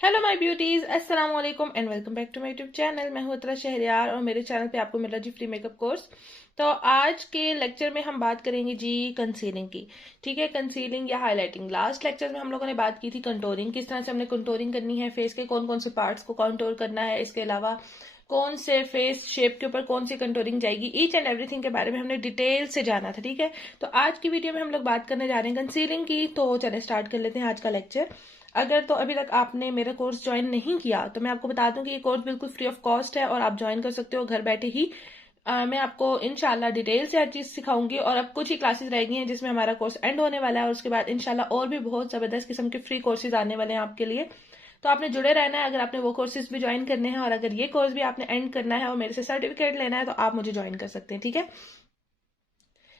Hello my beauties, अस्सलाम वालेकुम and welcome back to my YouTube channel. मैं हूं अतरा शहरियार और मेरे चैनल पे आपको मिला जी फ्री मेकअप कोर्स। तो आज के लेक्चर में हम बात करेंगे जी कंसीलिंग की। ठीक है, कंसीलिंग या हाईलाइटिंग। लास्ट लेक्चर में हम लोगों ने बात की थी कंटोरिंग, किस तरह से हमने कंटोरिंग करनी है, फेस के कौन कौन से पार्ट्स को कंटोर करना है, इसके अलावा कौन से फेस शेप के ऊपर कौन सी कंटोरिंग जाएगी, ईच एंड एवरीथिंग के बारे में हमने डिटेल से जाना था। ठीक है, तो आज की वीडियो में हम लोग बात करने जा रहे हैं कंसीलिंग की। तो चले स्टार्ट कर लेते हैं आज का लेक्चर। अगर तो अभी तक आपने मेरा कोर्स ज्वाइन नहीं किया तो मैं आपको बता दूं कि ये कोर्स बिल्कुल फ्री ऑफ कॉस्ट है और आप ज्वाइन कर सकते हो घर बैठे ही। मैं आपको इंशाल्लाह डिटेल से हर चीज सिखाऊंगी और अब कुछ ही क्लासेस रह गई हैं जिसमें हमारा कोर्स एंड होने वाला है और उसके बाद इंशाल्लाह और भी बहुत जबरदस्त किस्म के फ्री कोर्सेज आने वाले हैं आपके लिए। तो आपने जुड़े रहना है अगर आपने वो कोर्सेज भी ज्वाइन करने हैं, और अगर ये कोर्स भी आपने एंड करना है और मेरे से सर्टिफिकेट लेना है तो आप मुझे ज्वाइन कर सकते हैं। ठीक है,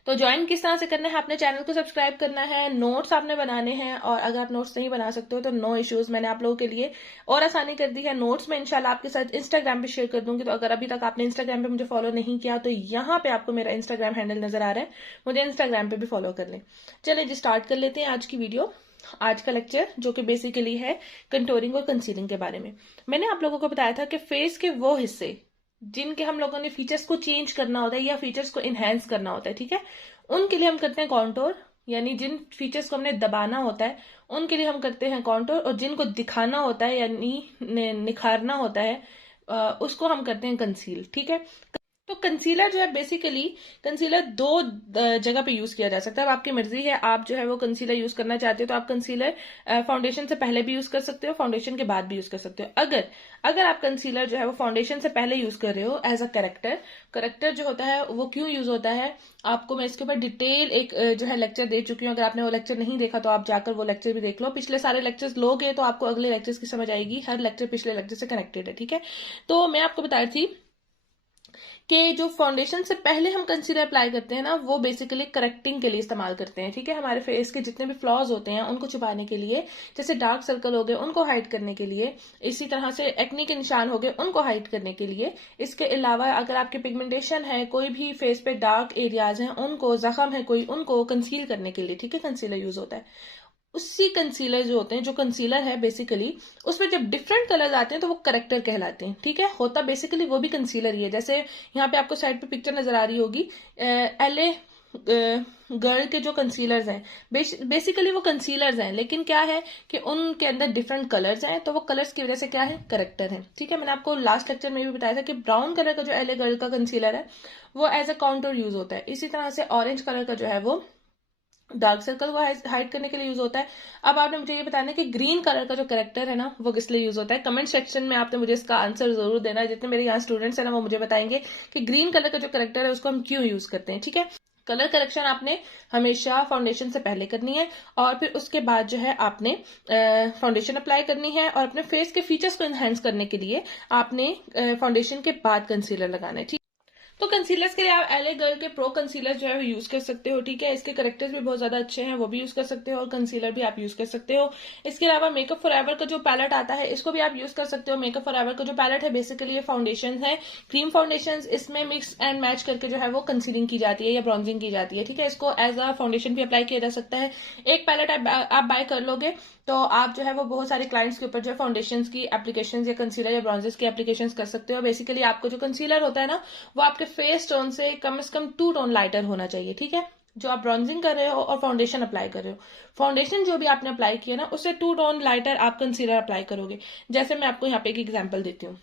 तो ज्वाइन किस तरह से करना है, अपने चैनल को सब्सक्राइब करना है, नोट्स आपने बनाने हैं, और अगर आप नोट्स नहीं बना सकते हो तो नो इश्यूज, मैंने आप लोगों के लिए और आसानी कर दी है। नोट्स में इंशाल्लाह आपके साथ इंस्टाग्राम पे शेयर कर दूंगी, तो अगर अभी तक आपने इंस्टाग्राम पे मुझे फॉलो नहीं किया तो यहाँ पे आपको मेरा इंस्टाग्राम हैंडल नजर आ रहा है, मुझे इंस्टाग्राम पे भी फॉलो कर लें। चलिए जी स्टार्ट कर लेते हैं आज की वीडियो, आज का लेक्चर जो कि बेसिकली है कंटोरिंग और कंसीलिंग के बारे में। मैंने आप लोगों को बताया था कि फेस के वो हिस्से जिनके हम लोगों ने फीचर्स को चेंज करना होता है या फीचर्स को इनहेंस करना होता है, ठीक है, उनके लिए हम करते हैं कॉन्टोर। यानी जिन फीचर्स को हमने दबाना होता है उनके लिए हम करते हैं कॉन्टोर, और जिनको दिखाना होता है यानी निखारना होता है उसको हम करते हैं कंसील। ठीक है, तो कंसीलर जो है बेसिकली, कंसीलर दो जगह पे यूज किया जा सकता है। अब आपकी मर्जी है, आप जो है वो कंसीलर यूज करना चाहते हो तो आप कंसीलर फाउंडेशन से पहले भी यूज कर सकते हो, फाउंडेशन के बाद भी यूज कर सकते हो। अगर अगर आप कंसीलर जो है वो फाउंडेशन से पहले यूज कर रहे हो एज अ करेक्टर, करेक्टर जो होता है वो क्यों यूज होता है आपको मैं इसके ऊपर डिटेल एक जो है लेक्चर दे चुकी हूँ। अगर आपने वो लेक्चर नहीं देखा तो आप जाकर वो लेक्चर भी देख लो। पिछले सारे लेक्चर्स लोगे तो आपको अगले लेक्चर्स की समझ आएगी, हर लेक्चर पिछले लेक्चर से कनेक्टेड है। ठीक है, तो मैं आपको बता रही थी कि जो फाउंडेशन से पहले हम कंसीलर अप्लाई करते हैं ना, वो बेसिकली करेक्टिंग के लिए इस्तेमाल करते हैं। ठीक है, हमारे फेस के जितने भी फ्लॉज होते हैं उनको छुपाने के लिए, जैसे डार्क सर्कल हो गए उनको हाइड करने के लिए, इसी तरह से एक्ने के निशान हो गए उनको हाइड करने के लिए। इसके अलावा अगर आपके पिगमेंटेशन है, कोई भी फेस पे डार्क एरियाज हैं उनको, जख्म है कोई, उनको कंसील करने के लिए, ठीक है, कंसीलर यूज होता है। उसी कंसीलर जो होते हैं, जो कंसीलर है बेसिकली, उसमें जब डिफरेंट कलर्स आते हैं तो वो करेक्टर कहलाते हैं। ठीक है, होता बेसिकली वो भी कंसीलर ही है। जैसे यहाँ पे आपको साइड पे पिक्चर नजर आ रही होगी, एलए गर्ल के जो कंसीलर्स हैं, बेसिकली वो कंसीलर्स हैं, लेकिन क्या है कि उनके अंदर डिफरेंट कलर्स हैं, तो वो कलर्स की वजह से क्या है, करेक्टर है। ठीक है, मैंने आपको लास्ट लेक्चर में भी बताया था कि ब्राउन कलर का जो एलए गर्ल का कंसीलर है वो एज अ काउंटर यूज होता है। इसी तरह से ऑरेंज कलर का जो है वो डार्क सर्कल को हाइड करने के लिए यूज होता है। अब आपने मुझे ये बताना है कि ग्रीन कलर का जो करेक्टर है ना वो किस लिए यूज होता है। कमेंट सेक्शन में आपने मुझे इसका आंसर जरूर देना है। जितने मेरे यहाँ स्टूडेंट्स हैं ना वो मुझे बताएंगे कि ग्रीन कलर का जो करेक्टर है उसको हम क्यों यूज करते हैं। ठीक है, कलर करेक्शन आपने हमेशा फाउंडेशन से पहले करनी है और फिर उसके बाद जो है आपने फाउंडेशन अप्लाई करनी है, और अपने फेस के फीचर्स को एनहेंस करने के लिए आपने फाउंडेशन के बाद कंसीलर लगाना है। तो कंसीलर्स के लिए आप एलए गर्ल के प्रो कंसीलर जो है वो यूज कर सकते हो। ठीक है, इसके करेक्टर्स भी बहुत ज्यादा अच्छे हैं, वो भी यूज कर सकते हो, और कंसीलर भी आप यूज कर सकते हो। इसके अलावा मेकअप फॉरएवर का जो पैलेट आता है इसको भी आप यूज कर सकते हो। मेकअप फॉरएवर का जो पैलेट है बेसिकली ये फाउंडेशन है, क्रीम फाउंडेशन, इसमें मिक्स एंड मैच करके जो है वो कंसीलिंग की जाती है या ब्रॉन्जिंग की जाती है। ठीक है, इसको एज अ फाउंडेशन भी अप्लाई किया जा सकता है। एक पैलेट आप बाय कर लोगे तो आप जो है वो बहुत सारे क्लाइंट्स के ऊपर जो है फाउंडेशन की एप्लीकेशन या कंसीलर या ब्रॉन्जेस की एप्लीकेशन कर सकते हो। बेसिकली आपको जो कंसीलर होता है ना वो आपके फेस टोन से कम 2 टोन लाइटर होना चाहिए। ठीक है, जो आप ब्रॉन्जिंग कर रहे हो और फाउंडेशन अप्लाई कर रहे हो, फाउंडेशन जो भी आपने अप्लाई किया ना उससे 2 टोन लाइटर आप कंसीलर अप्लाई करोगे। जैसे मैं आपको यहाँ पे एक एग्जांपल देती हूँ।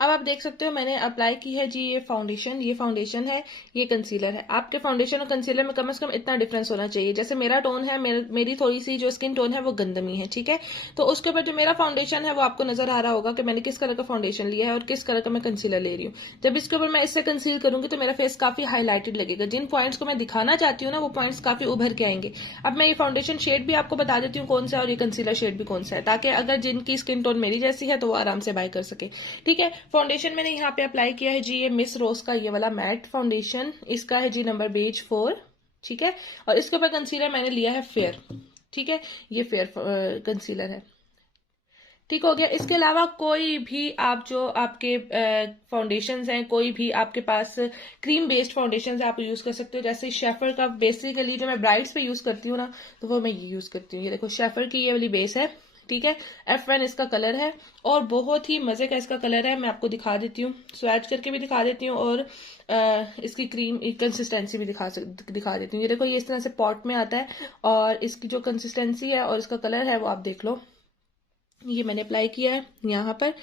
अब आप देख सकते हो मैंने अप्लाई की है जी ये फाउंडेशन है, ये कंसीलर है। आपके फाउंडेशन और कंसीलर में कम से कम इतना डिफरेंस होना चाहिए। जैसे मेरा टोन है, मेरी थोड़ी सी जो स्किन टोन है वो गंदमी है। ठीक है, तो उसके ऊपर जो मेरा फाउंडेशन है वो आपको नजर आ रहा होगा कि मैंने किस कलर का फाउंडेशन लिया है और किस कलर का मैं कंसीलर ले रही हूँ। जब इसके ऊपर मैं इससे कंसील करूंगी तो मेरा फेस काफी हाईलाइटेड लगेगा। जिन पॉइंट्स को मैं दिखाना चाहती हूँ ना वो पॉइंट्स काफी उभर के आएंगे। अब मैं ये फाउंडेशन शेड भी आपको बता देती हूँ कौन सा है और ये कंसीलर शेड भी कौन सा है, ताकि अगर जिनकी स्किन टोन मेरी जैसी है तो वो आराम से बाय कर सके। ठीक है, फाउंडेशन मैंने यहाँ पे अप्लाई किया है जी ये मिस रोज का ये वाला मैट फाउंडेशन, इसका है जी नंबर बेज 4। ठीक है, और इसके ऊपर कंसीलर मैंने लिया है फेयर। ठीक है, ये फेयर कंसीलर है। ठीक हो गया। इसके अलावा कोई भी आप जो आपके फाउंडेशन हैं, कोई भी आपके पास क्रीम बेस्ड फाउंडेशन है आप यूज कर सकते हो। जैसे शेफर का बेसिकली जो मैं ब्राइड्स पे यूज करती हूँ ना तो वो मैं ये यूज करती हूँ। ये देखो शेफर की ये वाली बेस है, ठीक है, F1 इसका कलर है और बहुत ही मजे का इसका कलर है। मैं आपको दिखा देती हूँ, स्वैच करके भी दिखा देती हूँ और इसकी क्रीम कंसिस्टेंसी भी दिखा देती हूँ। ये देखो, ये इस तरह से पॉट में आता है और इसकी जो कंसिस्टेंसी है और इसका कलर है वो आप देख लो। ये मैंने अप्लाई किया है यहाँ पर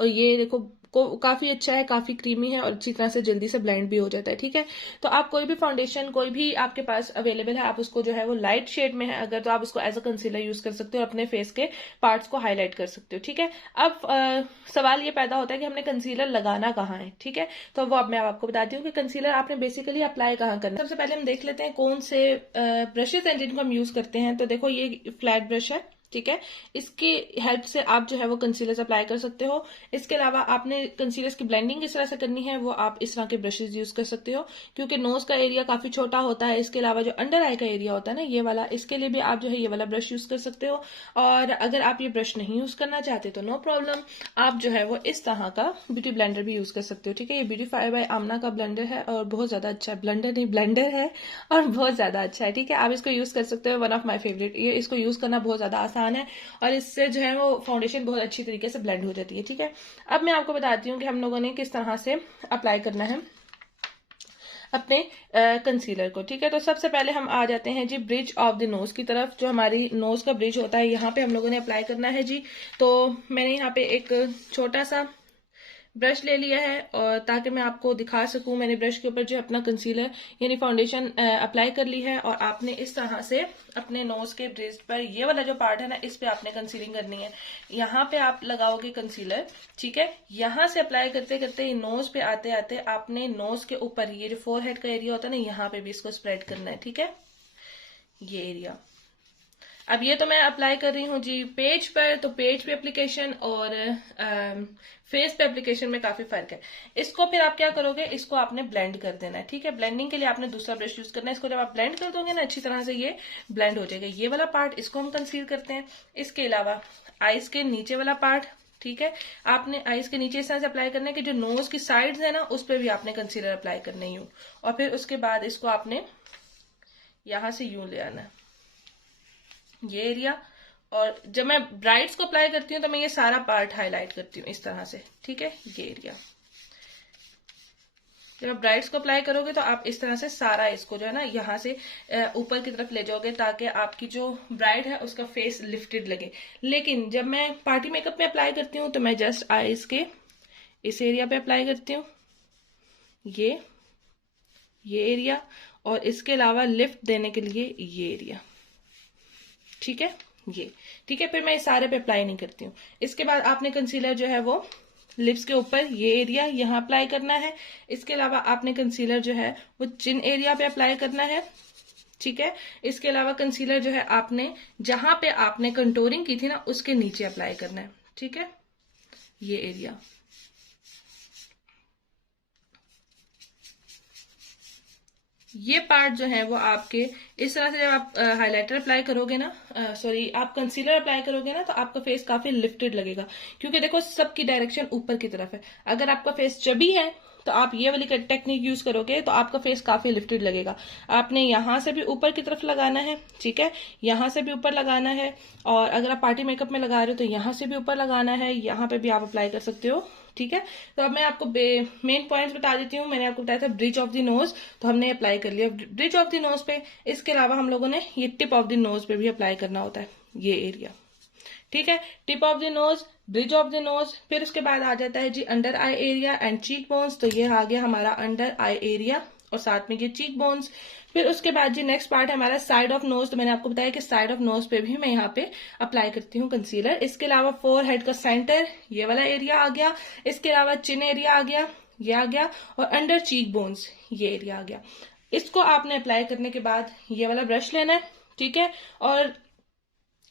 और ये देखो काफी अच्छा है, काफी क्रीमी है और अच्छी तरह से जल्दी से ब्लेंड भी हो जाता है। ठीक है, तो आप कोई भी फाउंडेशन कोई भी आपके पास अवेलेबल है, आप उसको जो है वो लाइट शेड में है अगर, तो आप उसको एज अ कंसीलर यूज कर सकते हो और अपने फेस के पार्ट्स को हाईलाइट कर सकते हो। ठीक है, अब सवाल ये पैदा होता है कि हमने कंसीलर लगाना कहाँ है। ठीक है, तो वो अब मैं आपको बताती हूँ कि कंसीलर आपने बेसिकली अप्लाई कहाँ करना है। सबसे पहले हम देख लेते हैं कौन से ब्रशेज हैं जिनको हम यूज करते हैं। तो देखो, ये फ्लैट ब्रश है। ठीक है, इसकी हेल्प से आप जो है वो कंसीलर अप्लाई कर सकते हो। इसके अलावा आपने कंसीलर की ब्लेंडिंग किस तरह से करनी है वो आप इस तरह के ब्रशेज यूज कर सकते हो, क्योंकि नोज का एरिया काफी छोटा होता है। इसके अलावा जो अंडर आई का एरिया होता है ना, ये वाला, इसके लिए भी आप जो है ये वाला ब्रश यूज कर सकते हो। और अगर आप ये ब्रश नहीं यूज करना चाहते तो नो प्रॉब्लम, आप जो है वो इस तरह का ब्यूटी ब्लेंडर भी यूज कर सकते हो। ठीक है, ये ब्यूटीफाई बाय आमना का ब्लेंडर है और बहुत ज्यादा अच्छा है, ब्लेंडर नहीं ब्लेंडर है और बहुत ज्यादा अच्छा है। ठीक है, आप इसको यूज कर सकते हो, वन ऑफ माई फेवरेट। ये इसको यूज करना बहुत ज्यादा आसान है और इससे जो है वो फाउंडेशन बहुत अच्छी तरीके से ब्लेंड हो जाती है। ठीक है, अब मैं आपको बताती हूँ कि हम लोगों ने किस तरह से अप्लाई करना है अपने कंसीलर को। ठीक है, तो सबसे पहले हम आ जाते हैं जी ब्रिज ऑफ द नोज की तरफ। जो हमारी नोज का ब्रिज होता है यहाँ पे हम लोगों ने अप्लाई करना है जी। तो मैंने यहाँ पे एक छोटा सा ब्रश ले लिया है और ताकि मैं आपको दिखा सकूं, मैंने ब्रश के ऊपर जो अपना कंसीलर यानी फाउंडेशन अप्लाई कर ली है और आपने इस तरह से अपने नोज के ब्रिज पर ये वाला जो पार्ट है ना, इस पे आपने कंसीलिंग करनी है। यहाँ पे आप लगाओगे कंसीलर। ठीक है, यहाँ से अप्लाई करते करते नोज पे आते आते आपने नोज के ऊपर ये जो फोरहेड का एरिया होता है ना, यहाँ पे भी इसको स्प्रेड करना है। ठीक है, ये एरिया। अब ये तो मैं अप्लाई कर रही हूँ जी पेज पर, तो पेज पे एप्लीकेशन और फेस पे एप्लीकेशन में काफी फर्क है। इसको फिर आप क्या करोगे, इसको आपने ब्लेंड कर देना है। ठीक है, ब्लेंडिंग के लिए आपने दूसरा ब्रश यूज करना है। इसको जब आप ब्लेंड कर दोगे ना, अच्छी तरह से ये ब्लेंड हो जाएगा। ये वाला पार्ट इसको हम कंसील करते हैं। इसके अलावा आईज के नीचे वाला पार्ट, ठीक है, आपने आईज के नीचे इस तरह से अप्लाई करना है कि जो नोज की साइड्स है ना, उस पर भी आपने कंसीलर अप्लाई करना ही हो। और फिर उसके बाद इसको आपने यहां से यूं ले आना है, ये एरिया। और जब मैं ब्राइट्स को अप्लाई करती हूँ तो मैं ये सारा पार्ट हाईलाइट करती हूँ इस तरह से। ठीक है, ये एरिया। जब आप ब्राइट्स को अप्लाई करोगे तो आप इस तरह से सारा इसको जो है ना यहाँ से ऊपर की तरफ ले जाओगे, ताकि आपकी जो ब्राइड है उसका फेस लिफ्टेड लगे। लेकिन जब मैं पार्टी मेकअप में अप्लाई करती हूँ तो मैं जस्ट आईज के इस एरिया पे अप्लाई करती हूँ, ये एरिया, और इसके अलावा लिफ्ट देने के लिए ये एरिया। ठीक है, ये ठीक है, फिर मैं इस सारे पे अप्लाई नहीं करती हूँ। इसके बाद आपने कंसीलर जो है वो लिप्स के ऊपर ये एरिया यहाँ अप्लाई करना है। इसके अलावा आपने कंसीलर जो है वो चिन एरिया पे अप्लाई करना है। ठीक है, इसके अलावा कंसीलर जो है आपने जहां पे आपने कंटोरिंग की थी ना, उसके नीचे अप्लाई करना है। ठीक है, ये एरिया। ये पार्ट जो है वो आपके इस तरह से जब आप हाइलाइटर अप्लाई करोगे ना, सॉरी आप कंसीलर अप्लाई करोगे ना, तो आपका फेस काफी लिफ्टेड लगेगा, क्योंकि देखो सबकी डायरेक्शन ऊपर की तरफ है। अगर आपका फेस चबी है तो आप ये वाली टेक्निक यूज करोगे तो आपका फेस काफी लिफ्टेड लगेगा। आपने यहां से भी ऊपर की तरफ लगाना है। ठीक है, यहां से भी ऊपर लगाना है, और अगर आप पार्टी मेकअप में लगा रहे हो तो यहां से भी ऊपर लगाना है, यहां पे भी आप अप्लाई कर सकते हो। ठीक है, तो अब मैं आपको मेन पॉइंट्स बता देती हूँ। मैंने आपको बताया था ब्रिज ऑफ द नोज, तो हमने अप्लाई कर लिया ब्रिज ऑफ द नोज पे। इसके अलावा हम लोगों ने ये टिप ऑफ द नोज पे भी अप्लाई करना होता है, ये एरिया। ठीक है, tip of the nose, bridge of the nose, फिर उसके बाद आ जाता है जी under eye area and cheekbones. तो ये आ गया हमारा अंडर आई एरिया और साथ में ये चीक बोन्स। फिर उसके बाद जी नेक्स्ट पार्ट है हमारा साइड ऑफ नोज। तो मैंने आपको बताया कि साइड ऑफ नोज पे भी मैं यहाँ पे अप्लाई करती हूँ कंसीलर। इसके अलावा फोर हेड का सेंटर, ये वाला एरिया आ गया। इसके अलावा चिन एरिया आ गया, ये आ गया, और अंडर चीक बोन्स ये एरिया आ गया। इसको आपने अप्लाई करने के बाद ये वाला ब्रश लेना है। ठीक है, और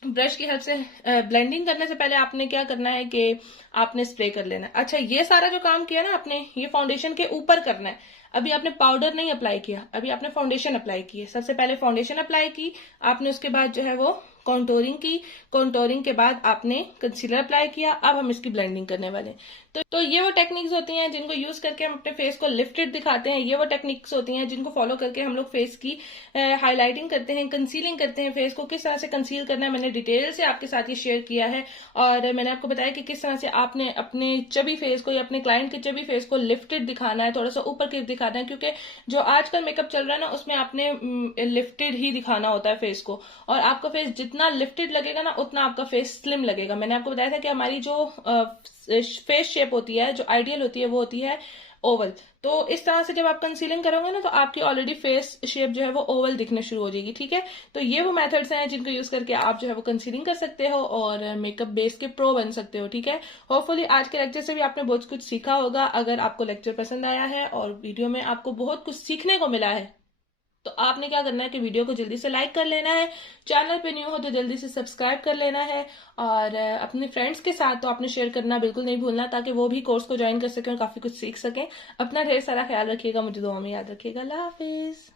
ब्रश की हेल्प से ब्लेंडिंग करने से पहले आपने क्या करना है कि आपने स्प्रे कर लेना है। अच्छा, ये सारा जो काम किया ना आपने, ये फाउंडेशन के ऊपर करना है। अभी आपने पाउडर नहीं अप्लाई किया, अभी आपने फाउंडेशन अप्लाई की है। सबसे पहले फाउंडेशन अप्लाई की आपने, उसके बाद जो है वो कॉन्टोरिंग की, कॉन्टोरिंग के बाद आपने कंसीलर अप्लाई किया, अब हम इसकी ब्लेंडिंग करने वाले हैं। तो ये वो टेक्निक्स होती हैं जिनको यूज करके हम अपने फेस को लिफ्टेड दिखाते हैं। ये वो टेक्निक्स होती हैं जिनको फॉलो करके हम लोग फेस की हाईलाइटिंग करते हैं, कंसीलिंग करते हैं। फेस को किस तरह से कंसील करना है मैंने डिटेल से आपके साथ ये शेयर किया है, और मैंने आपको बताया कि किस तरह से आपने अपने चबी फेस को या अपने क्लाइंट के चबी फेस को लिफ्टेड दिखाना है, थोड़ा सा ऊपर की दिखाना है, क्योंकि जो आजकल मेकअप चल रहा है ना उसमें आपने लिफ्टेड ही दिखाना होता है फेस को, और आपका फेस जितना लिफ्टेड लगेगा ना उतना आपका फेस स्लिम लगेगा। मैंने आपको बताया था कि हमारी जो फेस शेप होती है, जो आइडियल होती है, वो होती है ओवल। तो इस तरह से जब आप कंसीलिंग करोगे ना तो आपकी ऑलरेडी फेस शेप जो है वो ओवल दिखने शुरू हो जाएगी। ठीक है, तो ये वो मेथड्स हैं जिनको यूज करके आप जो है वो कंसीलिंग कर सकते हो और मेकअप बेस के प्रो बन सकते हो। ठीक है, होपफुली आज के लेक्चर से भी आपने बहुत कुछ सीखा होगा। अगर आपको लेक्चर पसंद आया है और वीडियो में आपको बहुत कुछ सीखने को मिला है तो आपने क्या करना है कि वीडियो को जल्दी से लाइक कर लेना है, चैनल पे न्यू हो तो जल्दी से सब्सक्राइब कर लेना है, और अपने फ्रेंड्स के साथ तो आपने शेयर करना बिल्कुल नहीं भूलना, ताकि वो भी कोर्स को ज्वाइन कर सकें और काफी कुछ सीख सकें। अपना ढेर सारा ख्याल रखिएगा, मुझे दुआ में याद रखिएगा। अल्लाह हाफिज।